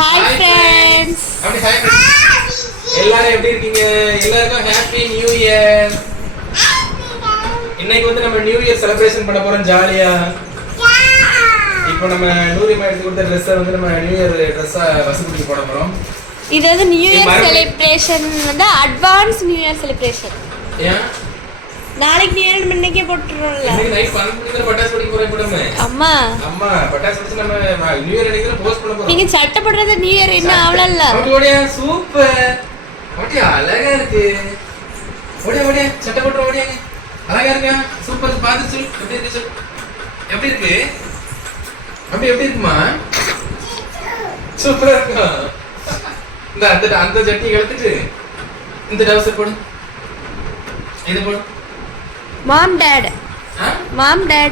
Hi friends. எல்லாரும் எப்படி இருக்கீங்க? எல்லாருக்கும் ஹேப்பி நியூ இயர். இன்னைக்கு வந்து நம்ம நியூ இயர் செலிப்ரேஷன் பண்ண போறோம் ஜாலியா. இப்போ நம்ம நூரிமா எடுத்து கொடுத்த ட்ரெஸ்ஸை வந்து நம்ம நியூ இயர் ட்ரெஸ்ஸா வசூலுக்கு போட போறோம். இது வந்து நியூ இயர் செலிப்ரேஷன் வந்து அட்வான்ஸ் நியூ இயர் செலிப்ரேஷன். ஏன் நாளைக்கு நியூ இயர் முன்னக்கே போட்டுறோம்ல. இன்னைக்கு நைட் 12 மணிக்கு பட்டாசு வெடிக்க போறோம். இப்போ நம்ம அம்மா பட்டாசு வெடிச்சு நம்ம நியூ இயர் அன்னைக்கு போஸ்ட் பண்ண போறோம். நீங்க சட்டை போடுறது நியூ இயர் இன்னும் ஆவலல்ல. ஓடியா சூப்பர். ஓடியா அழகா இருக்கு. ஓடியா சட்டை போட்டு ஓடியாங்க. அழகா இருக்கா? சூப்பர். பாத்து சொல்லு எப்படி இருக்கு சொல்லு. எப்படி இருக்கு? எப்படி இருக்குமா? சூப்பரா இருக்கா? அந்த ஜட்டி கலத்திட்டு இந்த டவுசர் போடு. இது போடு. மாம் டாட்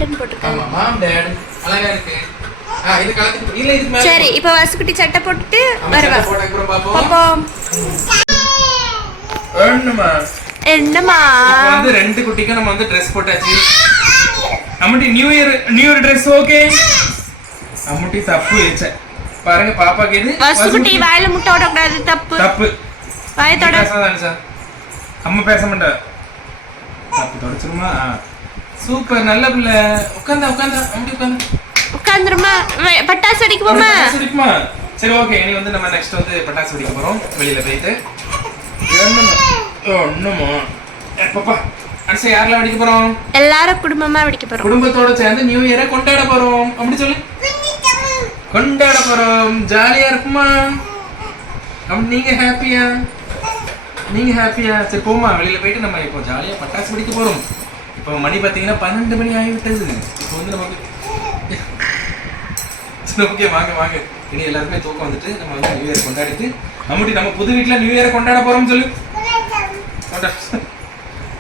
ன்னு போட்டுருக்காங்க. ஆமா மாம் டாட் அழகா இருக்கு. இது கலத்திட்டு இல்ல இது மேல. சரி இப்போ வசுக்குட்டி சட்டை போட்டுட்டு வருவா. போட அப்புறம் பாப்போம். என்னமா இப்போ வந்து ரெண்டு குட்டிக்கு நம்ம வந்து Dress போட்டாச்சு. அம்முட்டி நியூ இயர் Dress ஓகே. அம்முட்டி தப்பு ஏச்ச பாருங்க பாப்பாக்கு இது வசுக்குட்டி வாயில முட்டை ஓட கூடாது. தப்பு வாயை தொட. பேசாதானே சார் அம்மா பேச மாட்டா. தப்பு தொடச்சுமா. சூப்பர் நல்ல பிள்ளை. உட்கார்ந்தா அம்முட்டி உட்கார்ந்துருமா. பட்டாசு வெடிக்குமா? வெடிக்குமா? சரி ஓகே. இனி வந்து நம்ம நெக்ஸ்ட் வந்து பட்டாசு வெடிக்க போறோம் வெளியில போயிட்டு. ஒண்ணுமா பாப்பா அடுத்து யாரெல்லாம் வெடிக்க போறோம்? எல்லாரும் குடும்பமா வெடிக்க போறோம். குடும்பத்தோட சேர்ந்து நியூ இயரை கொண்டாட போறோம். அப்படி சொல்லு. கொண்டாட போறோம். ஜாலியா இருக்குமா? அப்படி நீங்க ஹாப்பியா? சரி போமா வெளியில போயிட்டு நம்ம இப்போ ஜாலியா பட்டாசு வெடிக்க போறோம். இப்போ மணி பாத்தீங்கன்னா 12 மணி ஆகிவிட்டது. இப்போ வந்து நமக்கு ஓகே வாங்க இனி எல்லாருமே தூக்கம் வந்துட்டு நம்ம வந்து நியூ இயர் கொண்டாடிட்டு நம்முட்டி நம்ம புது வீட்டுல நியூ இயரை கொண்டாட போறோம் சொல்லு.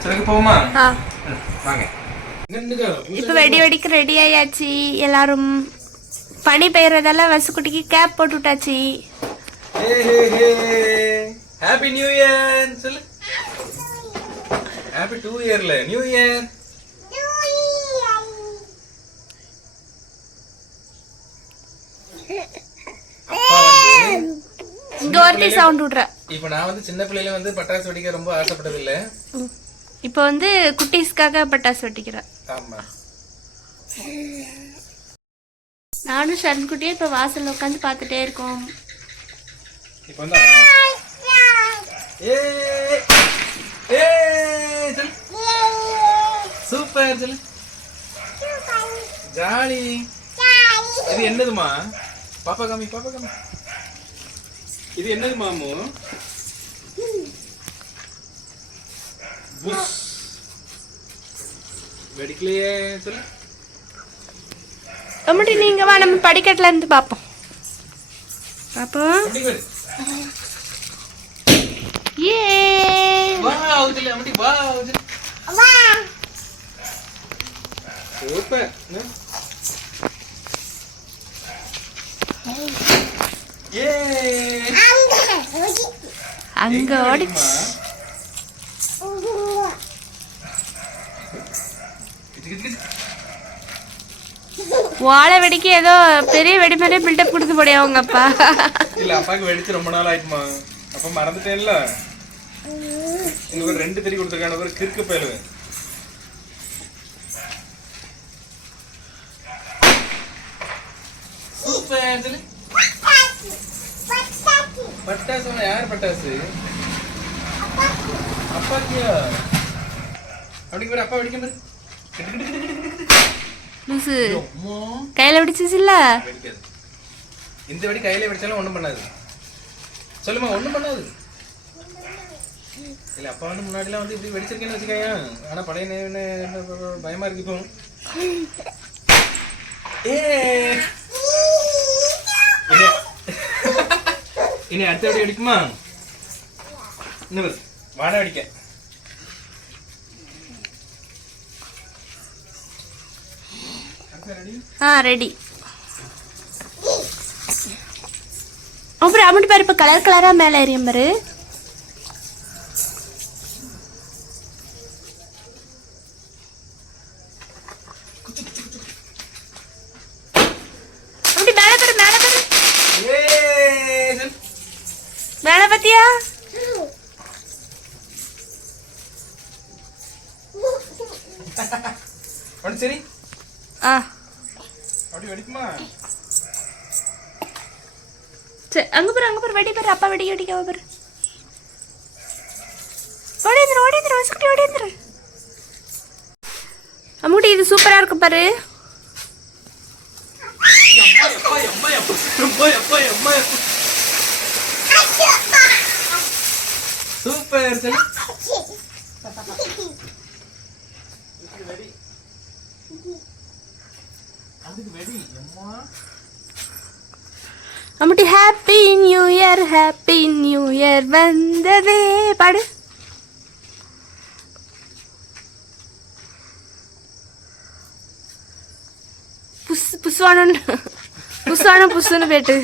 சொல்லுங்க போமா வாங்க. இப்ப வெடிக்க ரெடி ஆயாச்சு. எல்லாரும் பனி பெய்யறதெல்லாம் வசுக்குட்டிக்கு கேப் போட்டு விட்டாச்சு. ஹாப்பி நியூ இயர் சொல்லு. ஹாப்பி 2 இயர்ல நியூ இயர். இங்க ஒருத்தி சவுண்ட் விடுற. இப்போ நான் வந்து சின்ன பிள்ளையில வந்து பட்டாசு வெடிக்க ரொம்ப ஆசைப்பட்டது இல்ல. இப்போ வந்து குட்டீஸ்க்காக பட்டாசு வெடிக்கிறேன். ஆமா நானும் சரண்குட்டியே இப்போ வாசல்ல உட்காந்து பார்த்துட்டே இருக்கோம். இப்போ வந்து சூப்பர் சொல்லு. ஜாலி. இது என்னதுமா? பாப்பா காமி. இது என்னது மாமு? புஷ் வெடிக்கலையே சொல்லு. அம்முட்டி நீங்க வா நம்ம படிக்கட்டுல இருந்து பாப்போம். ஏ வாவ் சொல்லு அம்முட்டி வாவ் சொல்லு. சூப்பர். ஏ அங்க ஓடிச்சு. வாழை வெடிக்க ஏதோ பெரிய வெடி மாதிரி பில்டப் கொடுத்து போடியா உங்க அப்பா? இல்ல அப்பாக்கு வெடிச்சு ரொம்ப நாள் ஆயிட்டுமா. அப்ப மறந்துட்டேன்ல. இன்னும் 2 தெரி கொடுத்துருக்கான ஒரு கிறுக்கு பயலுவே. சூப்பர் சொல்லு. பட்டாசு யார் பட்டாசு? அப்பாக்கியா? அப்படிங்க பாரு அப்பா வெடிக்க பாரு. லூசு கையில வெடிச்சிச்சுல்ல. இந்த வெடி கையில வெடிச்சாலும் ஒண்ணும் பண்ணாது. சொல்லுமா ஒண்ணும் பண்ணாது. இல்ல அப்பா வந்து முன்னாடிலாம் வந்து இப்படி வெடிச்சிருக்கேன்னு வச்சுக்கோங்க. ஆனா பழைய பயமா இருக்கு இப்போ. இனி அடுத்த வெடி வெடிக்குமா? இன்னும் வாடை வெடிக்க. ரெடி. அப்புறம் அமௌண்ட் பாரு. இப்ப கலரா மேல ஏறியும் பாரு. பத்தியா சரி அப்படி வெடிக்குமா? சரி அங்க பாரு வெடி பாரு. அப்பா வெடி வெடிக்க பாரு. ஓடிந்துரு வசுக்குட்டி ஓடிந்துரு. அம்முட்டி இது சூப்பரா இருக்கு பாரு. சூப்பர் சரி. அம்முட்டி ஹாப்பி நியூ இயர் வந்ததே பாடு. புஸ்வான பேட்டு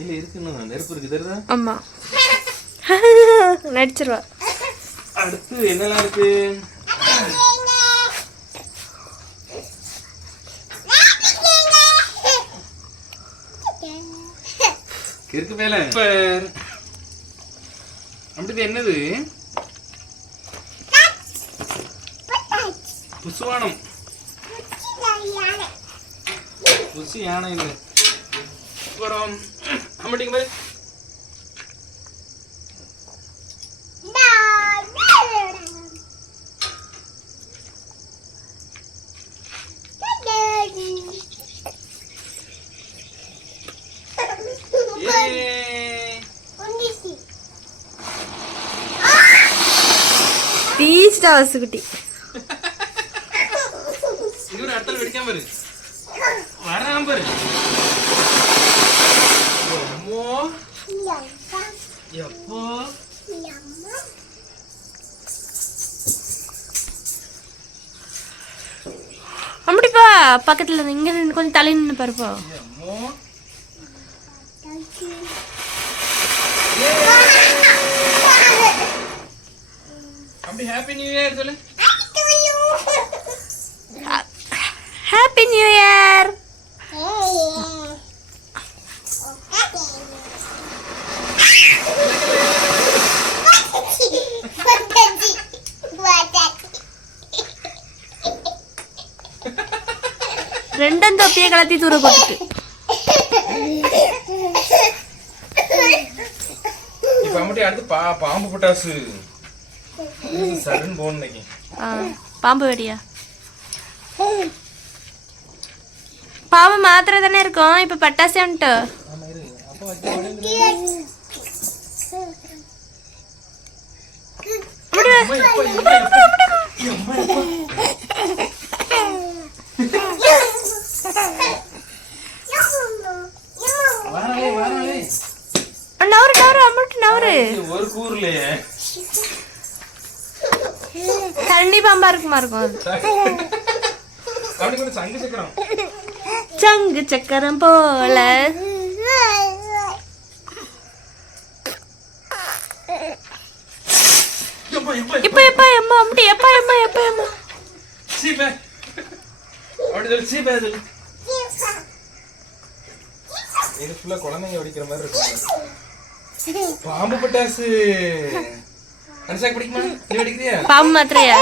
இல்ல இருக்குன்னு நெருப்பு இருக்கு தெரியுதா? ஆமா நடிச்சிருவா. அடுத்து என்னலாம் இருக்கு? இருக்கு மேல அப்படி என்னது? புசுவானம் புசி யானை இல்லை. அப்புறம் அம்மட்டிங்க பாரு. டீச்சா வசுக்குட்டி இவரு அடுத்த வெடிக்காம பாரு. வராம பாரு. எப்போ அம்முடிப்பா பக்கத்துல இங்க நின்னு கொஞ்சம் தள்ளி நின்னு பாருப்பா. அப்படி ஹாப்பி நியூ இயர் சொல்லு. Happy new year. ரெண்டும் தொப்பியை கலத்தி தூர போட்டுட்டு இப்ப அம்மட்டி அடுத்து பாம்பு பட்டாசு சடன் போன் இன்னைக்கு. பாம்பு வெடியா? பாம்பு மாத்திரை தானே இருக்கும். இப்ப பட்டாசே வந்துட்டு ஒரு கூர்லயே தண்ணி பாம்பா இருக்குமா இருக்கும். சங்கு சக்கரம் சங்கு சக்கரம் போல இப்ப எப்ப அம்மா அப்படி எப்ப அம்மா சீபே அப்படி சொல்லு. சீபே சொல்லு. இது ஃபுல்லா குழந்தைங்க வெடிக்கிற மாதிரி இருக்கு. பாம்பு பட்டாசு அனுசாக்கு பிடிக்குமா? நீ வெடிக்கிறியா? பாம்பு மாத்திரையா?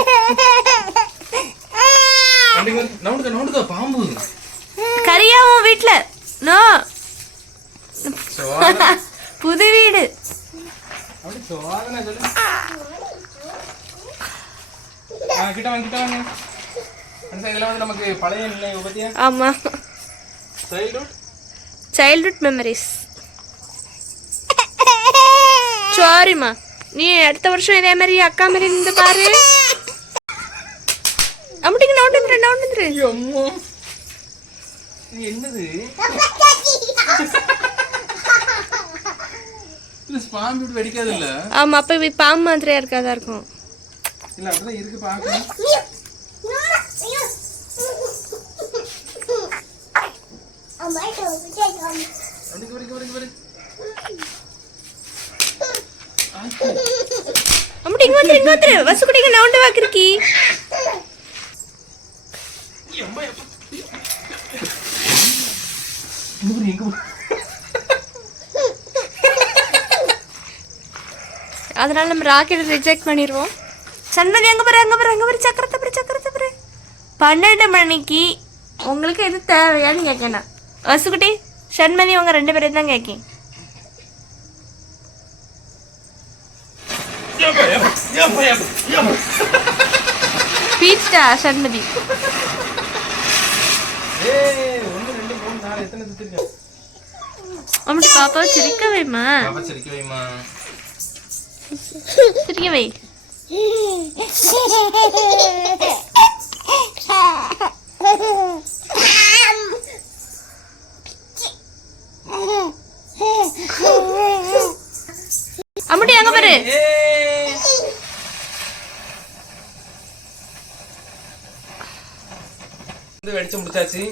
நவுண்டுதா பாம்பு கரியாவும் வீட்டுல நோ புது வீடு. கிட்ட வாங்க. இதெல்லாம் வந்து நமக்கு பழைய நினைவு பத்தியா? ஆமா, சைல்ட்ஹுட் மெமரிஸ். சாரிம்மா, நீ அடுத்த வருஷம் இதே மாதிரி அக்கா மாதிரி இருந்து பாரு. அம்முட்டிக்கு நவுண்டுந்துரு. என்னது பாம்பு வெடிக்காது இல்ல? ஆமா, அப்ப பாம்பு மாதிரியா இருக்காதா இருக்கும். இல்ல அப்படிதான் இருக்கு பாக்கலாம். அம்முட்டி இங்க வந்துரு. வசுக்குட்டிங்க நவுண்டு வாக்கிருக்கி. அதனால நம்ம ராக்கெட் ரிஜெக்ட் பண்ணிடுவோம். சண்மதி அங்கே பாரு, அங்கே பாரு, அங்கே பாரு, சக்கரத்தை பாரு, சக்கரத்தை பாரு. 12 மணிக்கு உங்களுக்கு எது தேவையான்னு கேட்கணும். வசுக்குட்டி சண்மதி உங்க 2 பேரையும் தான் கேட்கேன். பீச்சா சண்மதி அப்படி பாப்பா சிரிக்க வைமா, சிரிக்க வை. அம்முட்டி அங்க பாரு. வெடிச்சு முடிச்சாச்சு.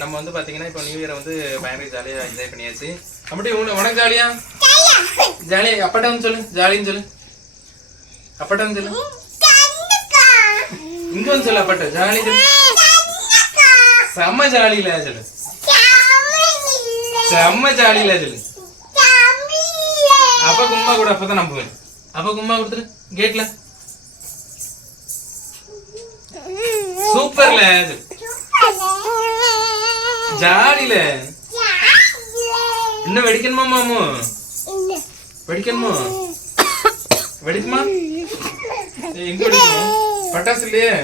நம்ம வந்து பாத்தீங்கன்னா இப்போ நியூ இயரை வந்து பயங்கர ஜாலியா என்ஜாய் பண்ணியாச்சு. அப்படி உனக்கு ஜாலியா ஜாலியா அப்பாட்ட வந்து சொல்லு, ஜாலின்னு சொல்லு, அப்பாட்ட வந்து சொல்லு, இங்க வந்து சொல்லு, அப்பாட்ட ஜாலி சொல்லு, செம்ம ஜாலியில சொல்லு, செம்ம ஜாலியில சொல்லு. அப்ப கும்மா கூட அப்பதான் நம்புவேன். அப்ப கும்மா கொடுத்துரு கேட்ல. சூப்பர்ல ஜாலியில. இன்னும் வெடிக்கணுமா மாமு? வெடிக்கணுமா? வெடிக்குமா? எங்க வெடிக்கணும்? பட்டாசு இல்லையே,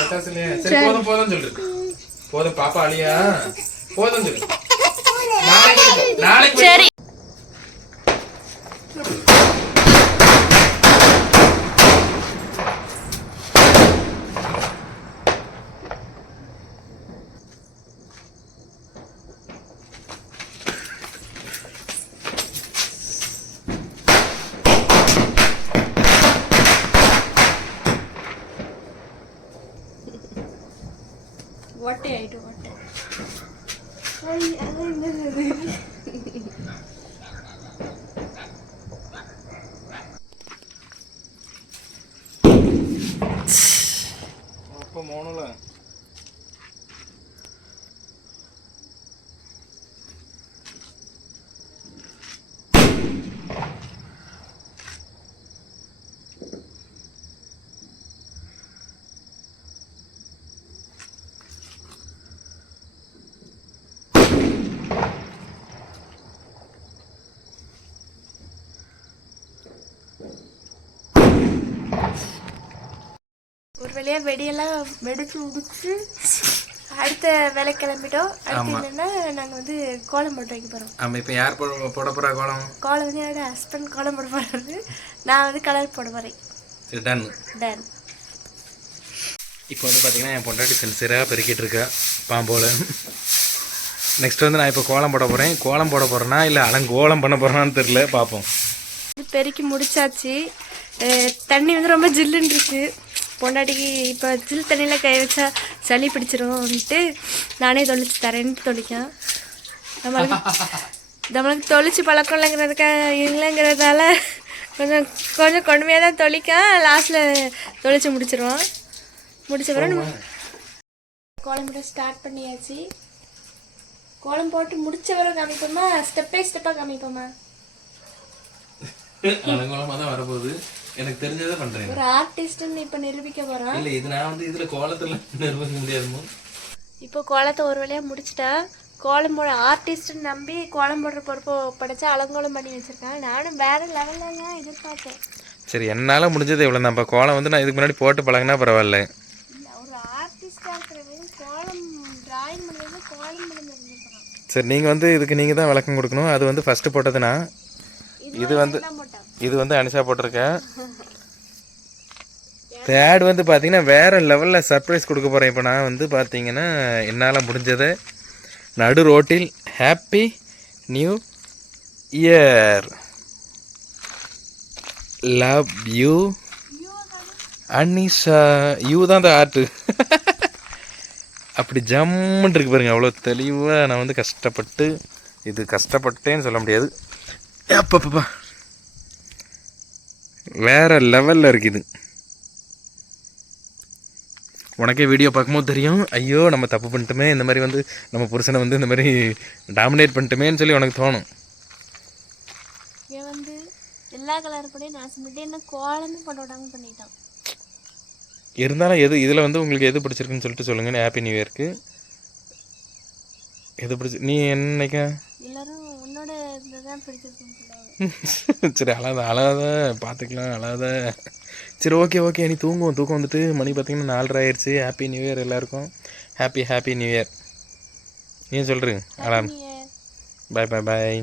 பட்டாசு இல்லையே. சரி போதும் போதும் சொல்லு, போதும் பாப்பா அழியா, போதும் சொல்லு. நாளைக்கு சரி. ஒட்டை ஆயிட்டு ஒட்டை. அப்ப மோனல ஒரு வழியா வெடியெல்லாம் வெடிச்சு முடிச்சு அடுத்த வேலை கிளம்பிட்டோம். அடுத்து என்னன்னா நாங்க வந்து கோலம் போட்டு வைக்க போறோம். ஆமா, இப்ப யார் போட போறா கோலம்? கோலம் வந்து என்னோட ஹஸ்பண்ட் கோலம் போட போறாரு, நான் வந்து கலர் போட போறேன். சரி டன் டன். இப்போ வந்து பார்த்தீங்கன்னா என் பொண்டாட்டி சின்சியராக பெருக்கிட்டு இருக்கா பாம்போல. நெக்ஸ்ட் வந்து நான் இப்போ கோலம் போட போகிறேன். கோலம் போட போகிறேன்னா இல்லை அலங்கோலம் பண்ண போகிறேன்னு தெரில, பார்ப்போம். பெருக்கி முடிச்சாச்சு. தண்ணி வந்து ரொம்ப ஜில்லுன்னு இருக்கு. பொண்டாட்டிக்கு இப்போ ஜில் தண்ணியில் கை வச்சா சளி பிடிச்சிரும்ன்ட்டு நானே தொளிச்சு தரேன்ட்டு தொளிக்கேன். நம்மளுக்கு தொளிச்சு பழக்கம் இல்லைங்கிறதால கொஞ்சம் கொஞ்சம் கொடுமையாக தான் தொளிக்கேன். லாஸ்ட்டில் தொளிச்சு முடிச்சிருவோம். முடிச்ச பிறகு நம்ம கோலம் போட ஸ்டார்ட் பண்ணியாச்சு. கோலம் போட்டு முடிச்ச பிறகு காமிப்போமா, ஸ்டெப் பை ஸ்டெப்பாக காமிப்போமா? அலங்கோலமாக தான் வரப்போகுது. எனக்கு தெரிஞ்சதை பண்றேன். ஒரு ஆர்டிஸ்ட்னு இப்போ நிரூபிக்க போறோம். இல்ல இது நான் வந்து இதுல கோலத்துல நிரூபிக்க முடியாதுமோ. இப்போ கோலத்தை ஒரு வழியா முடிச்சிட்டா. கோலம் போட ஆர்டிஸ்ட்னு நம்பி கோலம் போடுற பொறுப்போ படைச்சா அலங்கோலம் பண்ணி வச்சிருக்கேன். நானும் வேற லெவல்ல எதிர்பார்த்தேன். சரி, என்னால முடிஞ்சது இவ்வளவு தான். கோலம் வந்து நான் இதுக்கு முன்னாடி போட்டு பழகினா பரவாயில்ல. ஒரு ஆர்டிஸ்டா இருக்கிறவங்க கோலம் டிராயிங் பண்ணுறது கோலம் பண்ணுறது. சரி, நீங்க வந்து இதுக்கு நீங்க தான் விளக்கம் கொடுக்கணும். அது வந்து ஃபர்ஸ்ட் போட்டதுன்னா இது வந்து அனிஷா போட்டிருக்கேன். தேர்ட் வந்து பார்த்தீங்கன்னா வேறு லெவலில் சர்ப்ரைஸ் கொடுக்க போகிறேன். இப்போ நான் வந்து பார்த்தீங்கன்னா என்னால் முடிஞ்சதை நடு ரோட்டில் happy new year, love you Anisha, you தான் அந்த ஆர்ட்டு. அப்படி ஜம்முன்னு இருக்கு பாருங்க, அவ்வளோ தெளிவாக. நான் வந்து கஷ்டப்பட்டு, இது கஷ்டப்பட்டேன்னு சொல்ல முடியாது, அப்பப்பா வேற லெவலில் இருக்குது. உனக்கே வீடியோ பார்க்கும்போது தெரியும், ஐயோ நம்ம தப்பு பண்ணிட்டோமே, இந்த மாதிரி வந்து நம்ம புருஷனை வந்து இந்த மாதிரி டாமினேட் பண்ணிட்டோமேன்னு சொல்லி உனக்கு தோணும். ஊதா கலர் படி நான் சொல்லிட்டு என்ன கோலமே போட்டு விடாம பண்ணிட்டான். இருந்தாலும் இதில் வந்து உங்களுக்கு எது பிடிச்சிருக்குன்னு சொல்லிட்டு சொல்லுங்கள். ஹாப்பி நியூ இயருக்கு எது பிடிச்சி நீ என்னைக்கா எல்லாரும் உன்னோட இதுதான் பிடிச்சிருக்குன்னு சொல்லுவாங்க. சரி அழாத பார்த்துக்கலாம் அழாத. சரி ஓகே நீ தூக்கம் வந்துட்டு மணி பார்த்தீங்கன்னா 4:30 ஆயிடுச்சு. ஹாப்பி நியூ இயர் எல்லாருக்கும். Happy new year. நீ சொல்கிறேன் அலாம். பாய்.